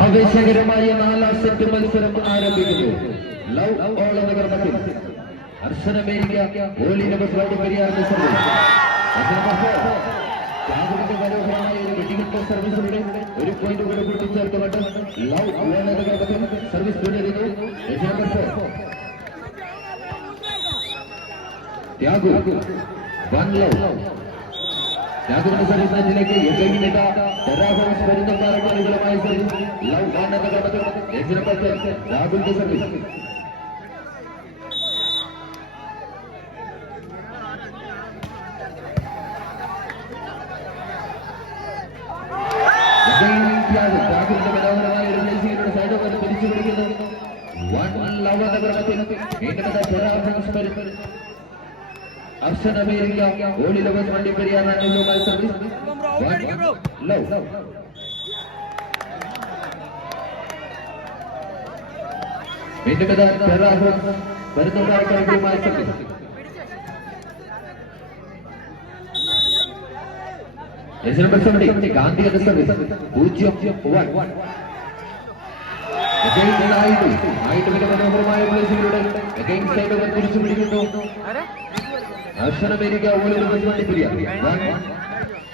ആവേശകരമായ 4ാം സെറ്റ് മത്സരം ആരംഭിക്കുന്നു. ലവ് ഓൾ എന്ന ക്രമത്തിൽ അർച്ചന അമേരിക്ക പെരിയാറിന്റെ സർവീസ് മനോഹരമായ ഒരു വെടികെട്ട സർവീസിലൂടെ ഒരു പോയിന്റ് കൂടെ കൂട്ടിച്ചേർത്തുകൊണ്ട് ലവ് ഓൾ എന്ന ക്രമത്തിൽ സർവീസ് തുടരുന്നു. ത്യാഗു വൺ ലവ് ത്യാഗുവിന്റെ സർവീസ് നെറ്റിലേക്ക് വരുന്നമായ സർവീസ് ലവ് വൺ എന്ന ക്രമത്തിൽ രാഹുലിന്റെ സർവീസ് ത്യാഗുവിന്റെ മനോഹരമായ ഒരു ബ്ലേസിംഗിലൂടെ സൈഡ് ഓവർ തിരിച്ചു പിടിക്കുന്നു. വൺ ലവ് എന്ന ക്രമത്തിൽ അർച്ചന അമേരിക്ക വണ്ടിപ്പെരിയാറാണ് സർവീസ് ലവ് വീണ്ടും വരുന്നതായ സർവീസ് ഗാന്ധി എന്ന സർവീസ് 0-1 ആയിട്ടുള്ള മനോഹരമായ പ്ലേസിലൂടെ സൈഡ് ഓവർ തിരിച്ചു പിടിക്കുന്നു. അർച്ചന അമേരിക്ക വണ്ടിപ്പെരിയാർ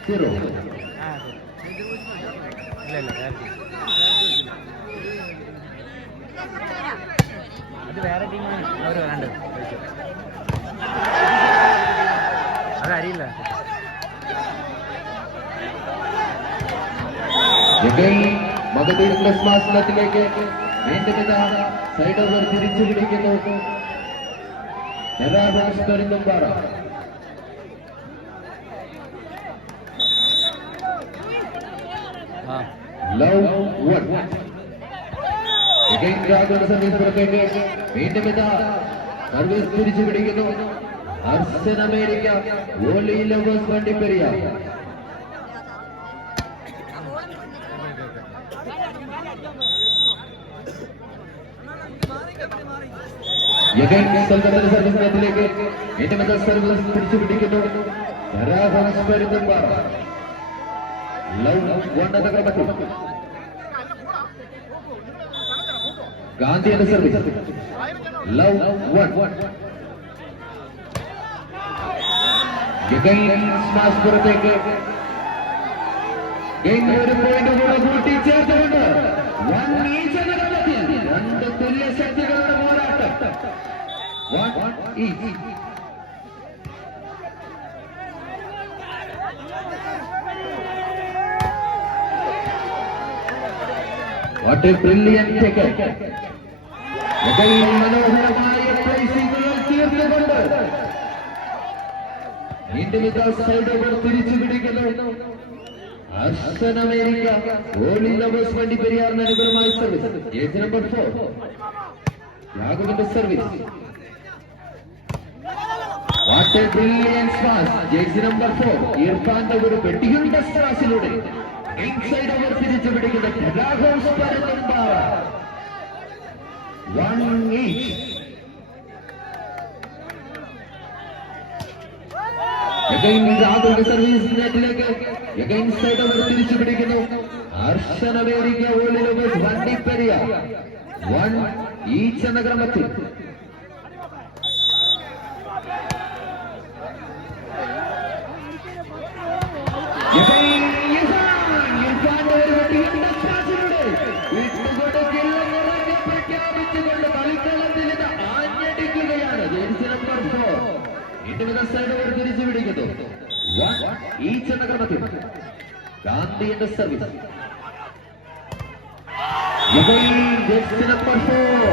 1-0. അത് വേറെ ടീമാണ് അവർ വേണ്ടത്. അതറിയില്ല. മകതീർ ക്രിസ്മസിലേക്ക് വീണ്ടും സൈഡ് ഓവർ തിരിച്ചു പിടിക്കുന്നു. പെരുന്നുംപാറ ലവ് വൺ സർവീസ് പുറത്തേക്ക് വീണ്ടും സർവീസ് തിരിച്ചു പിടിക്കുന്നു. അർച്ചന അമേരിക്ക വണ്ടിപ്പെരിയാർ സർവീസ് നെറ്റിലേക്ക് വീണ്ടും സർവീസ് തിരിച്ചു പിടിക്കുന്നു. പെരുന്നുംപാറ ലവ് വൺ എന്ന ക്രമത്തിൽ ഗാന്ധി എന്ന സർവീസ് ലവ് വൺ പുറത്തേക്ക് ഒരു പോയിന്റ് കൂടെ കൂട്ടിച്ചേർത്തുകൊണ്ട് രണ്ട് തുല്യ ശക്തികളുടെ പോരാട്ടം. What a brilliant ticket! മനോഹരമായ പ്ലേസിംഗുകൾ തീർത്തുകൊണ്ട് വീണ്ടും സൈഡ് ഓവർ തിരിച്ചു പിടിക്കുന്നു. അർച്ചന അമേരിക്ക വണ്ടിപ്പെരിയാറിന് അനുകൂലമായ സർവീസ് ജേഴ്സി നമ്പർ 4 രാഘവന്റെ service. What a brilliant pass! Jersey number 4 ഇർഫാന്റെ ഒരു വെടിയുണ്ട സ്ട്രാസിലൂടെ ഇൻസൈഡ് ഓവർ തിരിച്ചു പിടിക്കുന്ന പെരുന്നുംപാറ 1-8. രാഹുലിന്റെ സർവീസ് നെറ്റിലേക്ക് സൈഡ് ഓവർ തിരിച്ചു പിടിക്കുന്നു. അർച്ചന അമേരിക്ക വണ്ടിപ്പെരിയാർ 1-8 എന്ന ക്രമത്തിൽ പ്രഖ്യാപിച്ചുകൊണ്ട് കളിക്കളത്തിൽ ഇത് ആഞ്ഞടിക്കുകയാണ്. ജേഴ്സി നമ്പർ 4 സൈഡ് ഓവർ തിരിച്ചു പിടിക്കുന്നു. 1-8 എന്ന ക്രമത്തിൽ ഗാന്ധിയുടെ സർവീസ് ജേഴ്സി നമ്പർ 4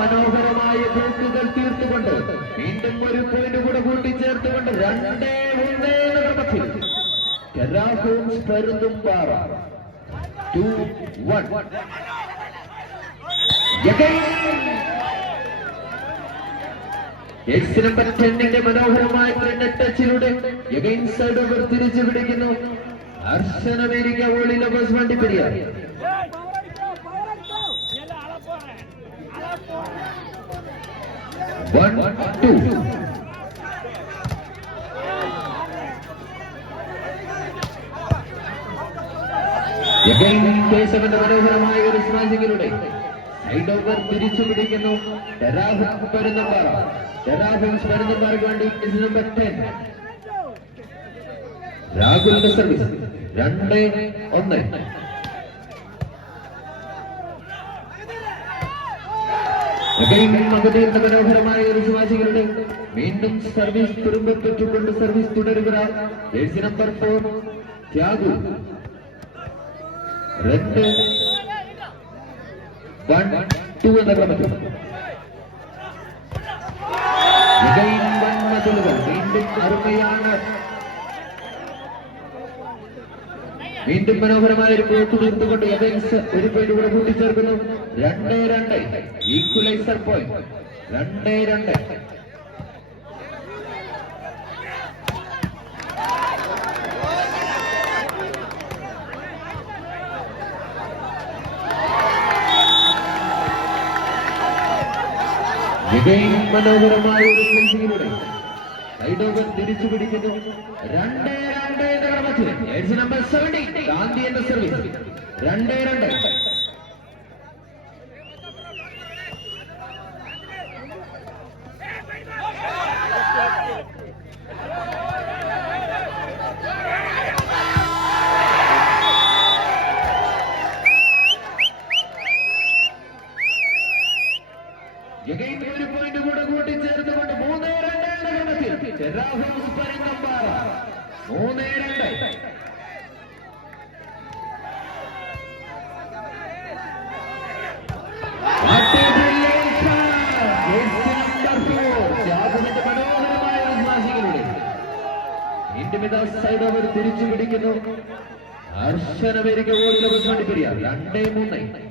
മനോഹരമായ പോക്കുകൾ തീർത്തുകൊണ്ട് വീണ്ടും ഒരു പോയിന്റ് കൂടെ കൂട്ടിച്ചേർത്തുകൊണ്ട് 2-1 എന്ന ക്രമത്തിൽ പെരുന്നുംപാറ 2-1. ജേഴ്സി നമ്പർ 10 മനോഹരമായ ടച്ചിലൂടെ സൈഡ് ഓവർ തിരിച്ചു പിടിക്കുന്നു. അർച്ചന അമേരിക്ക വണ്ടിപ്പെരിയാർ 1-2. കേശവന്റെ മനോഹരമായ ഒരു സ്മാഷിങ്ങിലൂടെ സൈഡ് ഓവർ തിരിച്ചു പിടിക്കുന്നു പരുന്നമ്പാർക്ക് വേണ്ടി നമ്പർ 10 രാഹുലിന്റെ സർവീസ് 2-1. മകതീറിന്റെ മനോഹരമായ ഒരു സ്മാഷിങ്ങിലൂടെ വീണ്ടും സർവീസ് തുരുമ്പപ്പെട്ടുകൊണ്ട് സർവീസ് തുടരുക ജേഴ്സി നമ്പർ 4 ത്യാഗു 2-1-2 എന്ന ക്രമത്തിൽ വീണ്ടും അരുമയാണ്. വീണ്ടും മനോഹരമായ ഒരു പോക്ക് തീർത്തുകൊണ്ട് എവൻസ് ഒരു പോയിന്റ് കൂടെ കൂട്ടിച്ചേർക്കുന്നു. 2-2 ഈക്വലൈസർ പോയിന്റ് 2-2. മനോഹരമായ ഒരു ഫീൽഡിങ്ങിലൂടെ സൈഡ് ഓവർ തിരിച്ചു പിടിക്കുന്നു. 2-2 എന്ന ക്രമത്തിൽ ജേഴ്സി നമ്പർ 70 ഗാന്ധി എന്ന സർവീസ് 2-2. ഒരു പോയിന്റ് കൂടെ കൂട്ടിച്ചേർത്തുകൊണ്ട് 3-2 എന്ന ക്രമത്തിൽ രാഹുൽ പരന്തമ്പാറ 3-2. മനോഹരമായ ഒരു സ്മാഷിങ്ങിലൂടെ സൈഡ് ഓവർ തിരിച്ചു പിടിക്കുന്നു. ഹർഷനമേരിക്ക ഓടിലെ വണ്ടിപ്പെരിയാർ 2-3.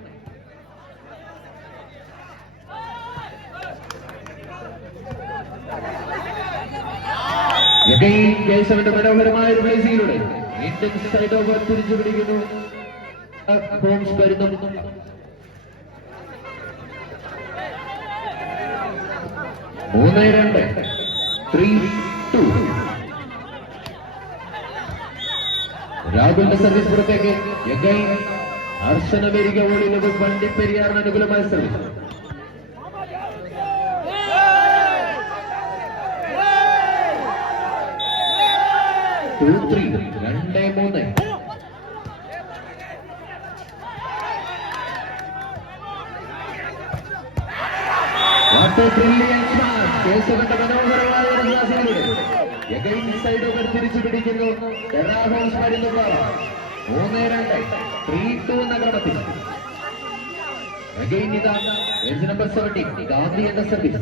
കേശവന്റെ മനോഹരമായ ഒരു പ്ലേസിങ്ങിലൂടെ വീണ്ടും സൈഡ് ഓവർ തിരിച്ചു പിടിക്കുന്നു. ഹോംസ് വരുന്നു. 3-2 3-2. രാഹുലിന്റെ സർവീസ് പുറത്തേക്ക് ഹർഷനമേരിക്ക ഓടിലെ വണ്ടിപ്പെരിയാറിന് അനുകൂലമായ സർവീസ് 2-3 2-3. കേശവന്റെ മനോഹരമായ ഒരു ക്ലാസിലൂടെ സൈഡ് ഓവർ തിരിച്ചു പിടിക്കുന്നു. 3-2 3-2 എന്ന ക്രമത്തിൽ നമ്പർ 70 ഗാന്ധി എന്ന സർവീസ്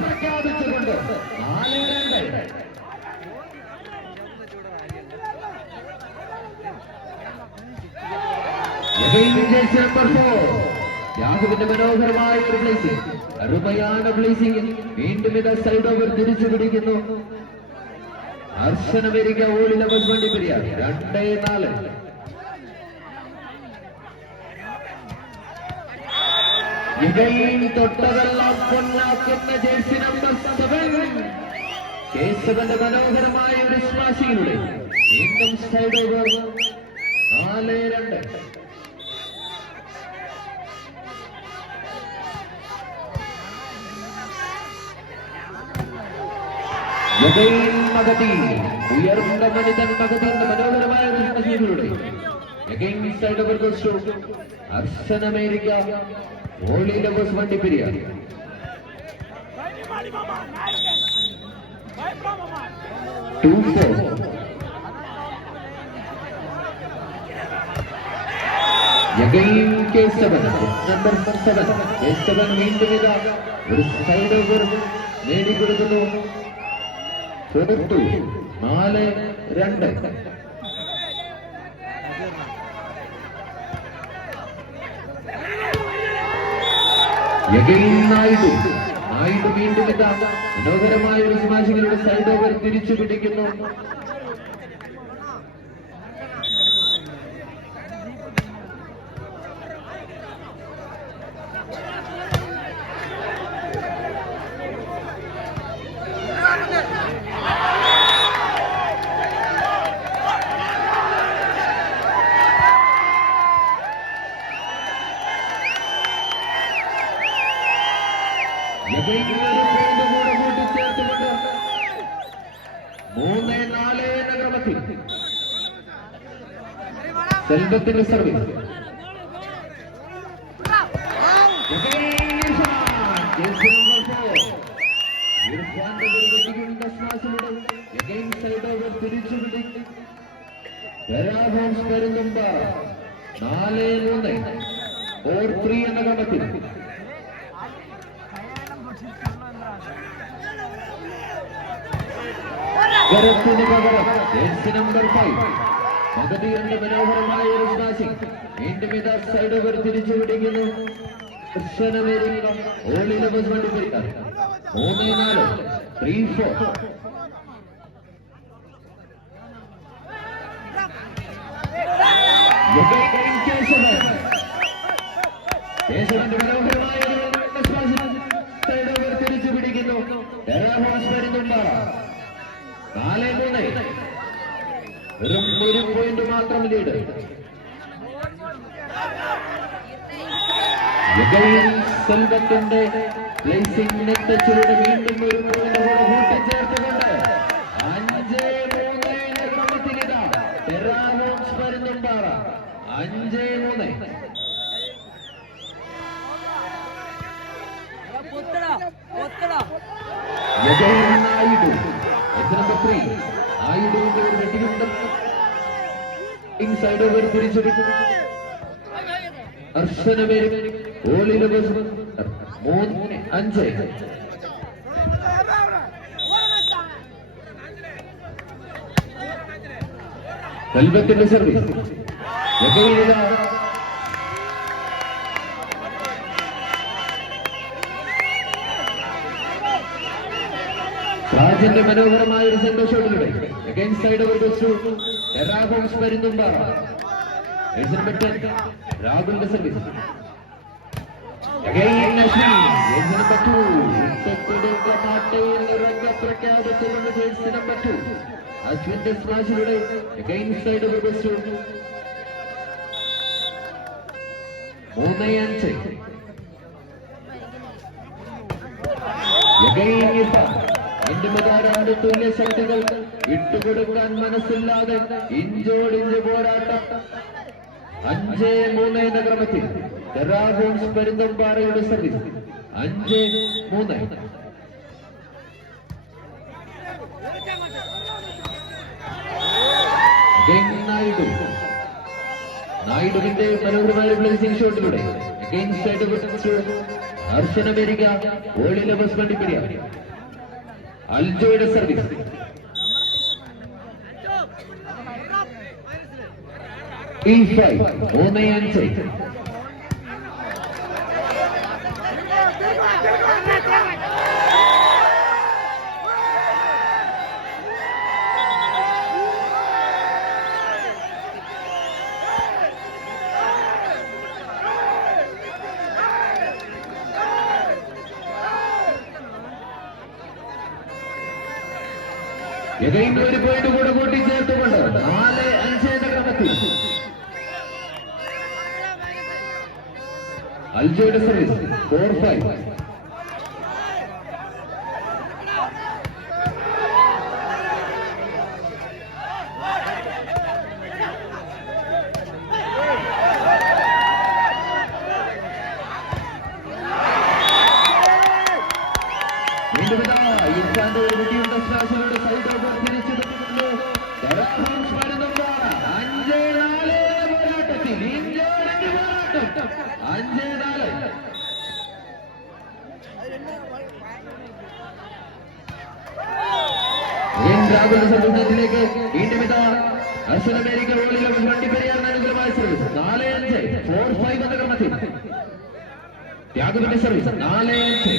പ്രഖ്യാപിച്ചുകൊണ്ട് 4-2. യാഹുവിന്റെ മനോഹരമായ ഒരു പ്ലേസിംഗ്, അരുമയാണ് പ്ലേസിംഗ്. വീണ്ടും ഇത് സൈഡ് ഓവർ തിരിച്ചു പിടിക്കുന്നു. ഹർഷനമേരിക്ക ഓളിലെ വണ്ടിപ്പെരിയാർ 2-4. തൊട്ടതെല്ലാം പൊന്നാക്കുന്ന ജേഴ്സി നമ്പർ 7 കേശവന്റെ മനോഹരമായ ഒരു സ്മാഷിങ്ങിലൂടെ വീണ്ടും സൈഡ് ഓവർ 4-2. മഗതി ഉയർന്ന മനിതൻ മഗതിന്റെ മനോഹരമായ ഒരു സ്മാഷിങ്ങിലൂടെ സൈഡ് ഓവർ ഹർഷനമേരിക്ക ഓളിലെ വണ്ടിപ്പെരിയാർ 2-4. കേശവൻ നമ്പർ 7 കേശവൻ വീണ്ടും ഇതാ ഒരു സൈഡ് ഓവർ നേടിക്കൊടുക്കുന്നു. 4-2 4-2. നായിഡു വീണ്ടും ഇതാ മനോഹരമായ ഒരു സ്മാഷിങ്ങിലൂടെ സൈഡ് ഓവർ തിരിച്ചു പിടിക്കുന്നു. സെൽവത്തിന്റെ സർവീസ് വരുന്നുണ്ട്. 4-3 4-3 എന്ന ക്രമത്തിൽ നമ്പർ 5 മകതിയുടെ മനോഹരമായ ഒരു സ്മാഷിംഗ്. വീണ്ടും ഇതാ സൈഡ് ഓവർ തിരിച്ചു പിടിക്കുന്നു. വണ്ടിപ്പെരിക്കാർ 3-4 3-4. കേശവന്റെ മനോഹരമായ ഒരു സ്മാഷിംഗ് സൈഡ് ഓവർ തിരിച്ചു പിടിക്കുന്നു. വരുന്നുണ്ട്. 4-3 വെറും 1 പോയിന്റ് മാത്രം ലീഡ്. സെൽവത്തിന്റെ പ്ലേസിംഗ് നെറ്റ് ടച്ചിലൂടെ വീണ്ടും 1 പോയിന്റ് കൂടെ കൂട്ടിച്ചേർത്തുകൊണ്ട് 5-3 ക്രമത്തിലിതാ ടെറാവോക്സ് വരുന്നുണ്ട്. 5-3 നായിഡു നമ്പർ 3 നായിഡുവിന്റെ ഒരു വെട്ടിയുണ്ട്. ഇൻസൈഡ് ഓവർ തിരിച്ചെടുക്കും. അർശനമേരും 3-5 സെൽവത്തിന്റെ സർവീസ്. രാജന്റെ മനോഹരമായ ഒരു സെന്റർ ഷോട്ടിലൂടെ സൈഡ് ഓവർ ടെറാബോക്സ് വരുന്നുണ്ട്. രാഹുലിന്റെ സർവീസ്. പ്രഖ്യാപിച്ചുകൊണ്ട് ജേഴ്സി നമ്പർ 2 അശ്വിന്റെ സ്മാഷിലൂടെ സൈഡ് ഓവർ 3-5 തുല്യ ശക്തികൾ വിട്ടുകൊടുക്കാൻ മനസ്സില്ലാതെ ഇഞ്ചോടിഞ്ച് പോരാട്ടം. 5-3 എന്ന ക്രമത്തിൽ ടെറാബോൺസ് പെരുന്തമ്പാറയുടെ സർവീസ്. 5-3 നായിഡുവിന്റെ മനോഹരമായ പ്ലേസിംഗ് ഷോട്ടിലൂടെ അർശന അമേരിക്ക ഓളിലെ ബസ് വണ്ടിപ്പെരിയ. അൽജോയുടെ സർവീസ്. E5 3-5 ഒരു പോയിന്റ് കൂടെ കൂട്ടിച്ചേർത്തുകൊണ്ട് 4-5 എന്ന ക്രമത്തിൽ അൽജോയുടെ സർവീസ്. 4-5 രാഹുലിന്റെ സർവീസിലേക്ക് വീണ്ടും ഇതാ അർശന അമേരിക്ക ഓളിലെ വണ്ടിപ്പെരിയാറിന് അനുകൂലമായ സർവീസ്. 4-5 4-5 എന്ന ക്രമത്തിൽ ത്യാഗത്തിന്റെ സർവീസ് 4-5.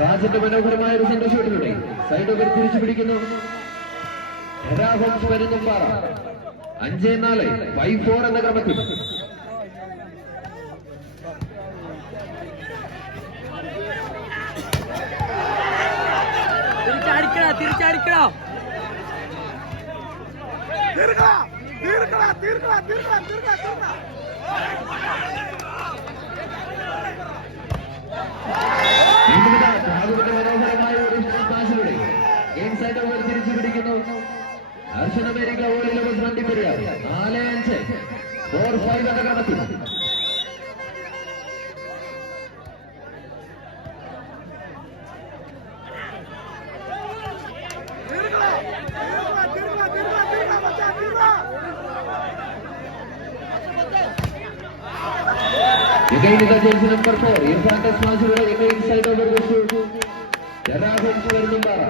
റാജിന്റെ മനോഹരമായ ഒരു സന്തോഷത്തിലൂടെ സൈഡ് ഓവർ തിരിച്ചു പിടിക്കുന്നു. വരുന്നുംപാറ 5-4 5-4 എന്ന ക്രമത്തിൽ. തിരിച്ചടിക്കണോ മനോഹരമായ ഒരു പാസിലൂടെ സൈഡ് ഓവർ തിരിച്ചു പിടിക്കുന്നു. അർഷൻ അമേരിക്ക ഓളിൽ വണ്ടിപ്പെരിയ 4-5 4-5 എന്ന ക്രമത്തിൽ. Again is the jersey number 4. Irfan Tasmazura again side over the shoot. Terrahums Vernumbara.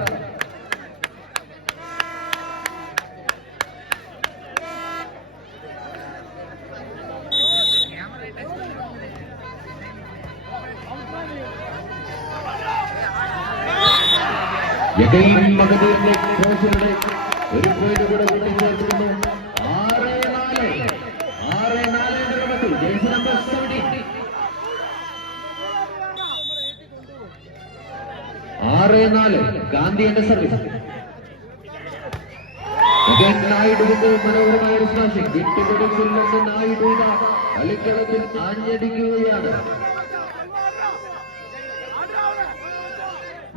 Again Magadirne crosslude ഒരു പോയിന്റ് കൂടെ കൂട്ടിച്ചേർക്കുന്നു. 6-4 എന്ന ക്രമത്തിൽ ജേഴ്സി നമ്പർ 17. 6-4 ഗാന്ധി എന്റെ സർവീസ്. നായിഡുവിന്റെ മനോഹരമായ ഒരു സ്മാഷിംഗ് വിട്ടുകൊടുക്കില്ലെന്ന് നായിഡു കളിക്കളത്തിൽ ആഞ്ഞടിക്കുകയാണ്.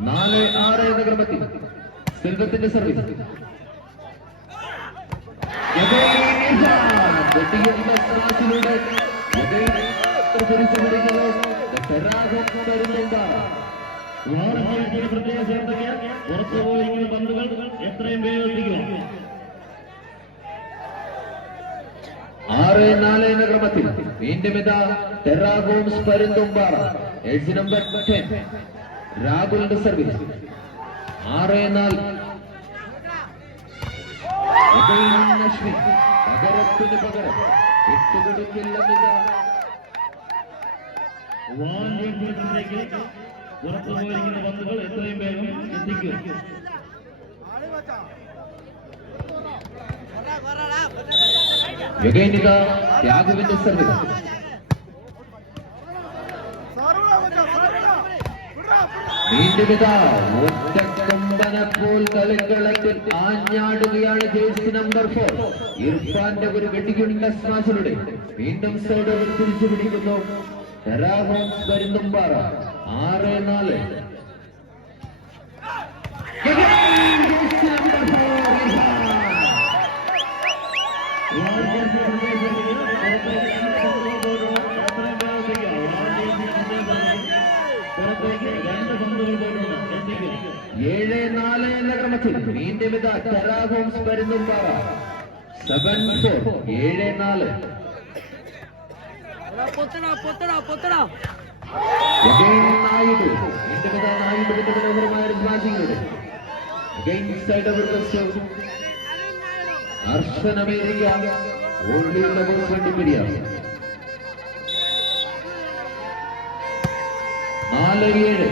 4-6 എന്ന ക്രമത്തിൽ സെൽവത്തിന്റെ സർവീസ്. സ്മാഷിലൂടെ തിരിച്ചു പിടിക്കുന്നു. പ്രത്യേക ശ്രദ്ധയ്ക്ക് പുറത്തുപോയിരിക്കുന്ന പന്തുകൾ എത്രയും വേഗം എത്തിക്കുക. 6-4 എന്ന ക്രമത്തിൽ വീണ്ടും ഇതാ ടെറാഗോംസ് പരുന്തുംപാറ എഡ്ജ് നമ്പർ 10 രാഹുലിന്റെ സർവീസ്. 6-4 പകരത്തിന് പകരം വിട്ടുകൊടുക്കില്ലെന്നിതാ വാല്യത്തിലേക്ക് പുറത്തുപോയിരിക്കുന്ന പന്തുകൾ എത്രയും വേഗം എത്തിക്കുക. ത്യാഗുവിന്റെ സർവീസ്. ഒറ്റക്കൊമ്പനപ്പോൾ കളിക്കളത്തിൽ ആഞ്ഞാടുകയാണ് ജേഴ്സി നമ്പർ 4 ഇർഫാന്റെ ഒരു വെടിയുണ്ട സ്മാഷിലൂടെ വീണ്ടും സൈഡ് ഓവർ തിരിച്ചു പിടിക്കുന്നു. ടെറാഹോംസ് വരുന്നുംപാറ 6-4. ഏഴ് 4 എന്ന ക്രമത്തിൽ വീണ്ടും ഇതാ ടെറാഹോംസ് വരുന്നുംപാറ 7-4 7-4. നായിഡു വീണ്ടും ഇതാ നായിഡുവിന്റെ മനോഹരമായ ഒരു സ്മാഷിംഗിലൂടെ സൈഡ് ഓവർ അർഷൻ അമേരിക്ക ഓടിയുള്ള ബോസ് വണ്ടിപ്പെരിയ 4-7.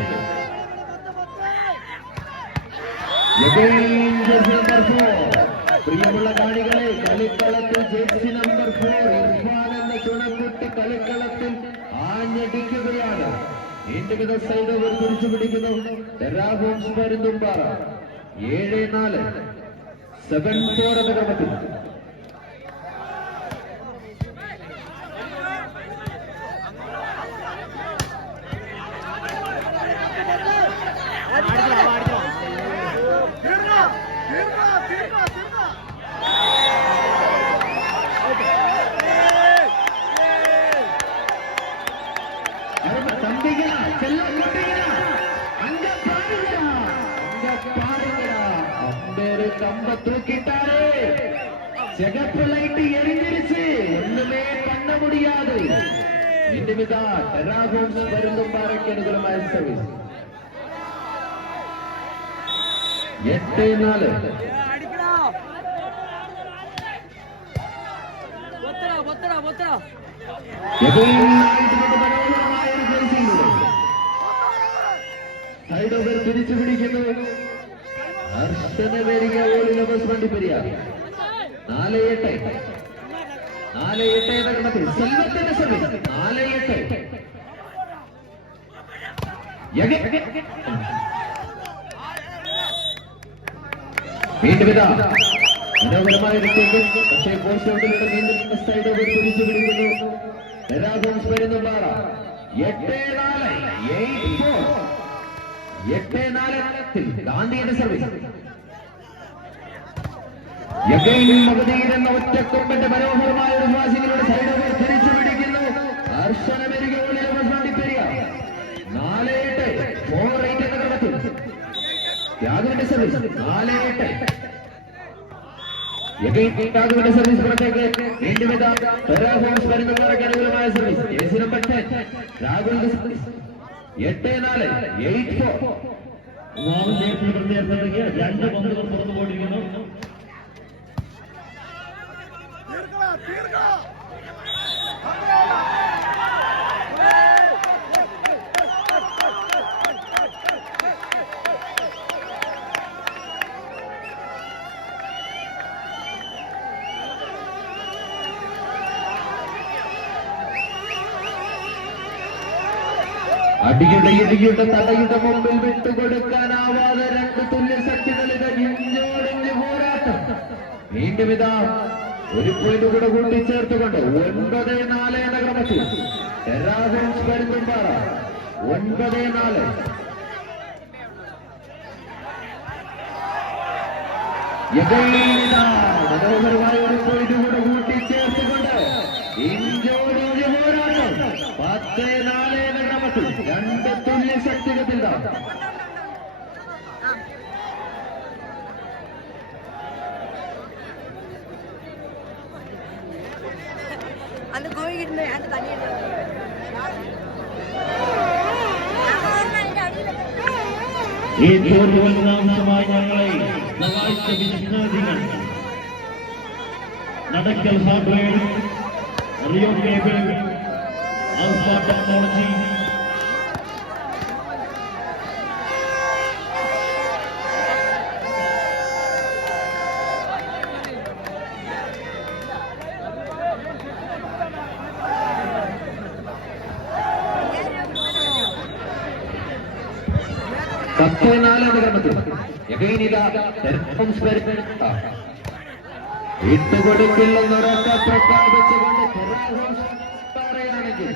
പ്രിയമുള്ള കാണികളെ കളിക്കളത്തിൽ ജേഴ്സി നമ്പർ 4 ഇർഫാൻ എന്ന ചുണക്കുട്ടി കളിക്കളത്തിൽ ആഞ്ഞടിക്കുകയാണ്. വീണ്ടും ഇത് സൈഡ് ഓവർ തിരിച്ചു പിടിക്കുന്നു. ടെറാഹോംസ് പരുന്തുംപാറ 7-4 7-4 എന്ന ക്രമത്തിൽ. கம்ப தூக்கிட்டாரு. சிகப்பு லைட் எரிஞ்சிருச்சு. ஒண்ணுமே பண்ண முடியாது. இனிமேதா டெராகோன்ஸ் வருந்தும்பாறைக்கு அனுகூலമായ சர்வீஸ். 8-4. സൈഡ് ഓവർ തിരിച്ചു പിടിക്കുന്നു. ഹർഷനവേരിക ഓളിൽ വണ്ടിപ്പെരിയ 4-8. 4-8 എന്ന ഗണത്തിൽ സെൽവത്തിന്റെ സർവീസ് 4-8. വീണ്ടും ഇതാ മനോഹരമായ ഒരു ടേക്ക്. പക്ഷേ പോസ്റ്റ് ഔട്ടിലൂടെ വീണ്ടും സൈഡ് ഓവർ തിരിച്ചു പിടിക്കുന്നു. പെരാഗോൺസ് വരുന്നുമ്പാറ 8-4. 8-4 ഗാന്ധിയുടെ സർവീസ്. മകതീർ എന്ന ഒറ്റക്കൊമ്പന്റെ മനോഹരമായ ഒരു വാസികളുടെ സൈഡ് ഓവർ തിരിച്ചു പിടിക്കുന്നു. ഹർഷനവേരിക വണ്ടിപ്പെരിയ 4-8. 4-8 എന്ന ഗണത്തിൽ ത്യാഗുവിന്റെ സർവീസ് 4-8. ത്യാഗുവിന്റെ സർവീസ് പുറത്തേക്ക്. വീണ്ടും ഇതാ പെരാഗോൺസ് വരുന്നവർക്ക് അനുകൂലമായ സർവീസ്. ജേഴ്സി നമ്പർ 10 രാഹുലിന്റെ സർവീസ് 8-4. 8-4. രണ്ട് പന്തുകൾ പുറത്തു പോയിരിക്കുന്നു. അടിയുടെ ഇടിയുടെ തടയുടെ മുമ്പിൽ വിട്ടുകൊടുക്കാനാവാതെ രണ്ട് തുല്യ ശക്തികളുടെ ഇഞ്ചോടിഞ്ച് പോരാട്ടം. വീണ്ടും ഇതാ ഒരു പോയിന്റ് കൂടെ കൂട്ടിച്ചേർത്തുകൊണ്ട് 9-4 എന്ന ക്രമത്തിൽ ടെറാഗോൺസ് പരുന്തുംപാറ 9-4. മനോഹരമായ ഒരു പോയിന്റ് കൂടെ കൂട്ടിച്ചേർത്തുകൊണ്ട് ഇഞ്ചോടിഞ്ച് പോരാട്ടം 10-4 എന്ന ക്രമത്തിൽ രണ്ട് തുല്യ ശക്തികത്തിലാണ്. அந்த கோயிலிருந்து அந்த தண்ணி ഈ പൂർവ്വനാംശമായി ഞങ്ങളെ സഹായിച്ച വിദ്യാർത്ഥികൾ നടക്കൽ hardware, Rio cable, alpha technology, വിട്ടുകൊടുക്കില്ലെന്നൊരൊക്കെ പ്രഖ്യാപിച്ചുകൊണ്ട് പറയുകയാണെങ്കിൽ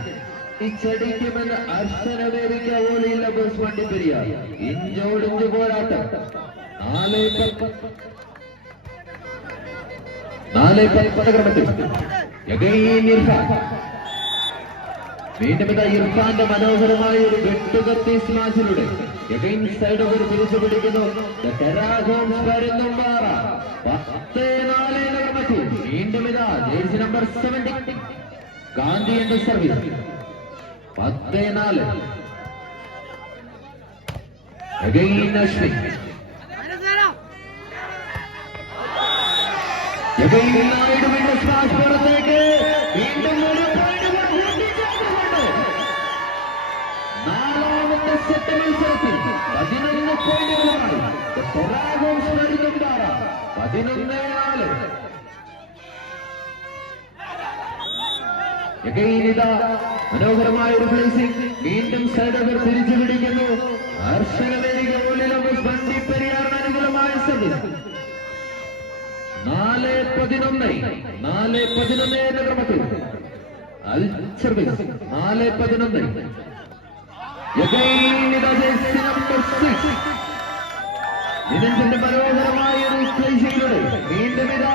തിരിച്ചടിക്കുമെന്ന് അർശനവേദിക്ക പോലെയുള്ള ബസ് വണ്ടിപ്പെരിയ ഇഞ്ചോടിഞ്ച് പോരാട്ടം 4-10 ക്രമത്തിൽ. വീണ്ടും ഇതാ ഇർഫാന്റെ മനോഹരമായ ഒരു വെട്ടുകത്തി സ്മാഷിലൂടെ സൈഡ് ഓവർ തിരിച്ചു പിടിക്കുന്നു. വരുന്നുമ്പാറ 10-4 എന്ന ക്രമത്തിൽ. വീണ്ടും ഇതാ ജേഴ്സി നമ്പർ 70 ഗാന്ധി എന്റെ സർവീസ് 10-4. അശ്വിൻ പുറത്തേക്ക്. വീണ്ടും ഒരു നാലാമത്തെ സെറ്റ് മത്സരത്തിൽ 11 പോയിന്റുകളുമായി 11-4. മനോഹരമായ ഒരു പ്ലേസിംഗ്. വീണ്ടും സൈഡ് ഓവർ തിരിച്ചു പിടിക്കുന്നു. ഹർഷനവേദിക വണ്ടിപ്പെരിയാർ അനുകൂലമായ സർവീസ് 4-11 എന്ന ക്രമത്തിൽ സർവീസ് 4-11. നിരഞ്ജന്റെ മനോഹരമായ ഒരു ശൈലിയിലൂടെ വീണ്ടും ഇതാ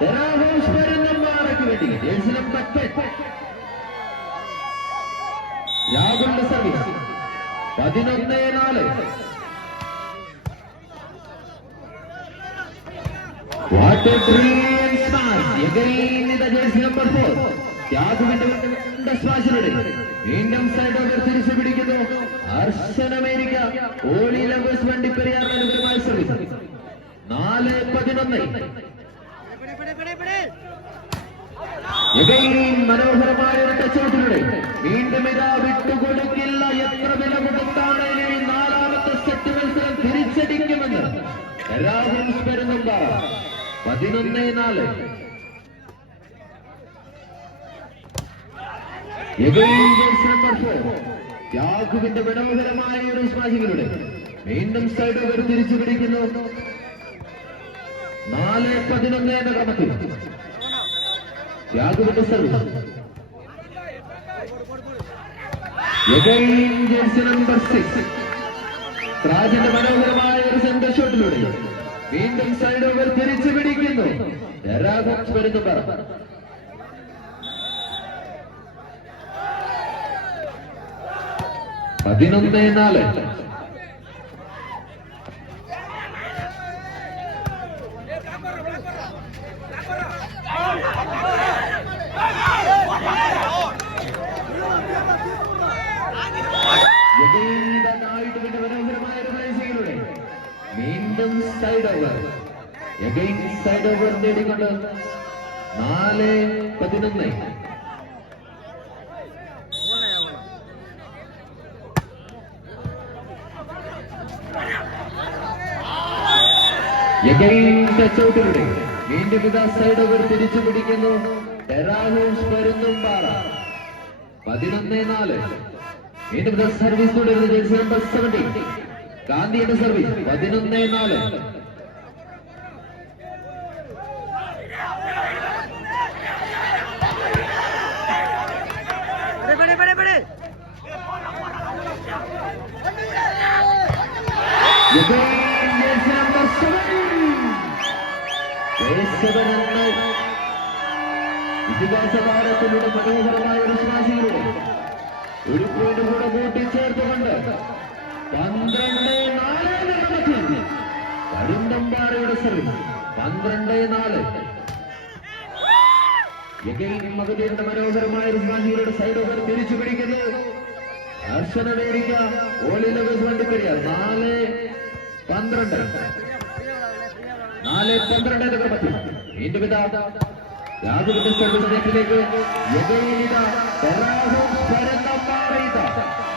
ടെറാഗോൺസ് വരുന്നുമ്പാറയ്ക്ക് വേണ്ടി ജേഴ്സി നമ്പർ 10 രാഹുലിന്റെ service 11-4. What a brilliant smash! Again the jersey number 4. ത്യാഗുവിന്റെ സ്മാഷിലൂടെ വീണ്ടും സൈഡ് ഓവർ തിരിച്ചു പിടിക്കുന്നു. അർശനമേരിക്ക ഓളി ലവേഴ്സ് വണ്ടിപ്പെരിയാർ അനുകൂലമായ സർവീസ് 4-11. മനോഹരമായ ഒരു ടച്ചൗട്ടിലൂടെ വീണ്ടും ഇതാ വിട്ടുകൊടുക്കില്ല. എത്ര വില കൊടുത്താണ് ഇനി 4ാമത്തെ സെറ്റ് മത്സരം തിരിച്ചടിക്കുമെന്ന് രാഹുൽ പെരുന്നുമ്പാറ. 11-4. യാഹുവിന്റെ മനോഹരമായ ഒരു സ്മാഷികളുടെ വീണ്ടും സൈഡ് ഓവർ തിരിച്ചു പിടിക്കുന്നു. 4-11 എന്ന ക്രമത്തിൽ യാഹുവിന്റെ സർവീസ്. ജേഴ്സി നമ്പർ 6 റാജിന്റെ മനോഹരമായ ഒരു സെന്റർ ഷോട്ടിലൂടെ വീണ്ടും സൈഡ് ഓവർ തിരിച്ചു പിടിക്കുന്നു. രാഘവ് പെരുന്നുമ്പാറ. 11-4. മനോഹരമായ ഒരു പ്ലേസിലൂടെ വീണ്ടും സൈഡ് ഓവർ. സൈഡ് ഓവർ നേടിക്കൊണ്ട് 4-11. ടച്ചൗട്ടിലൂടെ വീണ്ടും ഇതാ സൈഡ് ഓവർ തിരിച്ചു പിടിക്കുന്നു. രാഹുൽ പെരുന്നുമ്പാറ. 11-4. വീണ്ടും ഇതാ സർവീസ് തുടരുന്ന ജേഴ്സി നമ്പർ 70 ഗാന്ധിയുടെ സർവീസ്. 11-4. ഇതിഹാസ താരത്തിലൂടെ മനോഹരമായ ഒരു സ്മാഷിലൂടെ ഒരു പോയിന്റ് കൂടെ കൂട്ടിച്ചേർത്തുകൊണ്ട് 12-4 പെരുന്തമ്പാറയുടെ സർവീസ്. 12-4. മകന്റെ മനോഹരമായ ഒരു സ്മാഷിലൂടെ സൈഡ് ഓവർ തിരിച്ചു പിടിക്കുന്നു. അർശനമേരിക്ക ഓളി ലവേഴ്സ് വണ്ടിപ്പെരിയാർ. 4-12. 4-12 എന്ന ക്രമത്തിൽ വീണ്ടും ഇതാ യാദവിന്റെ സർവീസ് നെറ്റിലേക്ക്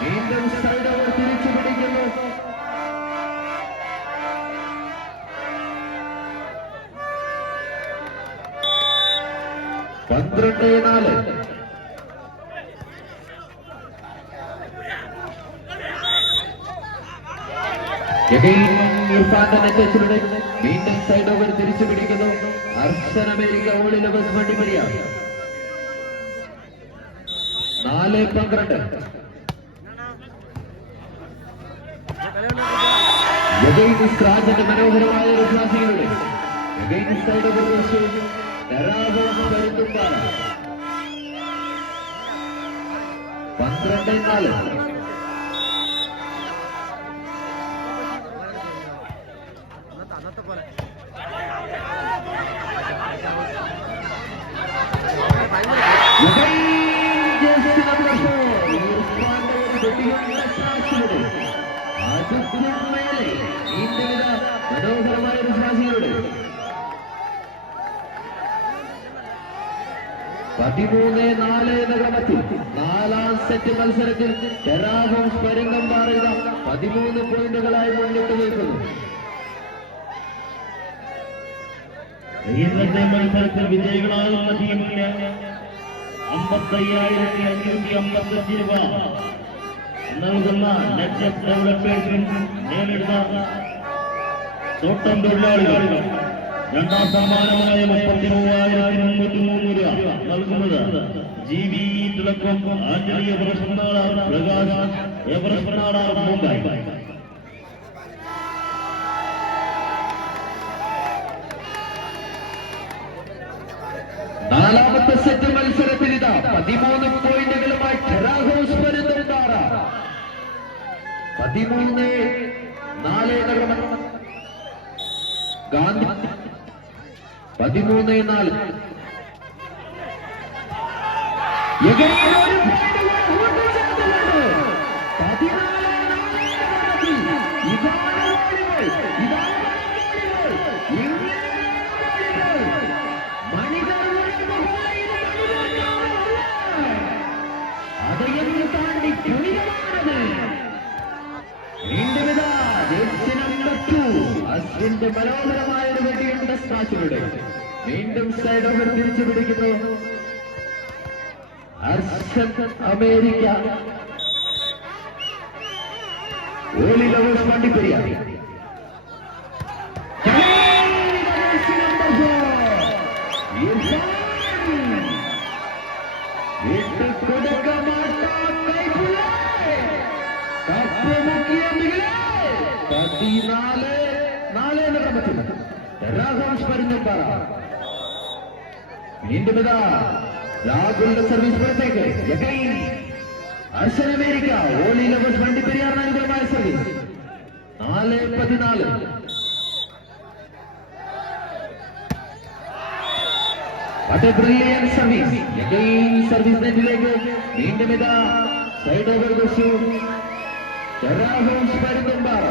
വീണ്ടും സൈഡ് ഓവർ തിരിച്ചു പിടിക്കുന്നു. 12-4. വീണ്ടും സൈഡ് ഓവർ തിരിച്ചു പിടിക്കുന്നു. അർശനമേരിക്ക ഓളി ലവേഴ്സ് വണ്ടിപ്പെരിയാർ. 4-12. റാജിന്റെ മനോഹരമായ ഒരു ക്ലാസിലൂടെ സൈഡ് ഓവർ തിരിച്ചു പെരുന്നുമ്പാറ. 12-4. മനോഹരമായ ഒരു ശ്വാസികളുടെ 13-4 എന്ന ക്രമത്തിൽ 4ാം സെറ്റ് മത്സരത്തിൽ രാഹുൽ പെരുന്തമ്പാറ 13 പോയിന്റുകളായി മുന്നിട്ട് നിൽക്കുന്നു. ഇന്നത്തെ മത്സരത്തിൽ വിജയികളാകുന്ന ടീമിന് 55,555 രൂപ നൽകുന്ന നെറ്റ്വർക്ക് ഡെവലപ്പേഴ്സിൽ നേരിടുന്ന തോട്ടം തൊഴിലാളികൾ. 2ാം സമ്മാനമായ 33,303 രൂപ നൽകുന്നത് GB തിളക്കം ആന്റണി എവറസ്റ്റ് നാടാർ പ്രകാശ് എവറസ്റ്റ് നാടാർ മുംബൈ. 4ാമത്തെ സെറ്റ് മത്സരത്തിൽ ഇതാ 13 പോയിന്റുകളുമായി രാഹുൽ പെരുന്തമ്പാറ. 13-4 എന്ന ക്രമം. ഗാന്ധി 13-4. മനോഹരമായ ഒരു വെടിയുണ്ട സ്മാച്ചിലൂടെ വീണ്ടും സൈഡ് ഓവർ തിരിച്ചു പിടിക്കുന്നു അർഷൻ അമേരിക്ക. ഓലി ലവേഴ്സ് വണ്ടിപ്പെരിയ വീണ്ടും ഇതാ രാഹുലിന്റെ സർവീസ് പുറത്തേക്ക് അർഷൻ അമേരിക്ക. ഓലി ലവേഴ്സ് വണ്ടിപ്പെരിയാറിന് അനുകൂലമായ സർവീസ് 4-14. ബ്രില്യൻ സർവീസ് സർവീസ് നെറ്റിലേക്ക് വീണ്ടും ഇതാ സൈഡ് ഓവർ ബസ് പരുന്തുംപാറ.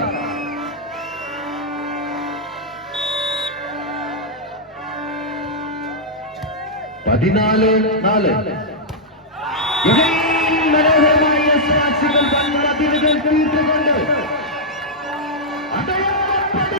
മനോഹരമായ സ്വാസികൾ വൻമതിലുകൾ തീർത്തുകൊണ്ട്